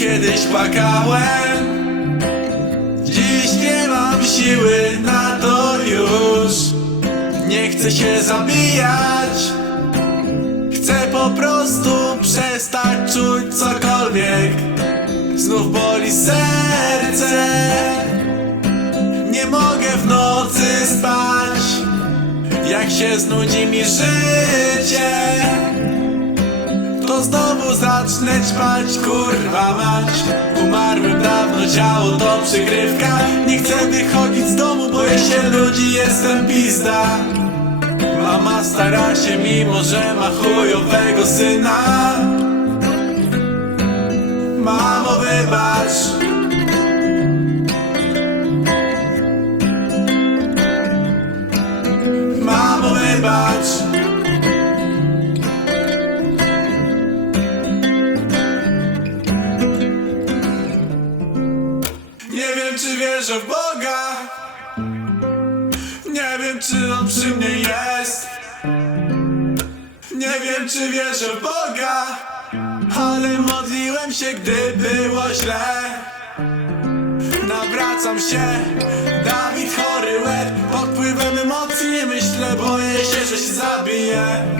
Kiedyś płakałem. Dziś nie mam siły na to już. Nie chcę się zabijać. Chcę po prostu przestać czuć cokolwiek. Znów boli serce. Nie mogę w nocy spać. Jak się znudzi mi życie Znowu zacznę ćpać, kurwa mać. Umarłem dawno, ciało to przygrywka. Nie chcę wychodzić z domu, boję się ludzi, jestem pizda. Mama stara się, mimo że ma chujowego syna. Mamo wybacz. Mamo wybacz czy wierzę w Boga. Nie wiem czy On przy mnie jest. Nie wiem czy wierzę w Boga Ale modliłem się gdy było źle. Nawracam się Dawid chory łeb. Pod wpływem emocji nie myślę Boję się, że się zabiję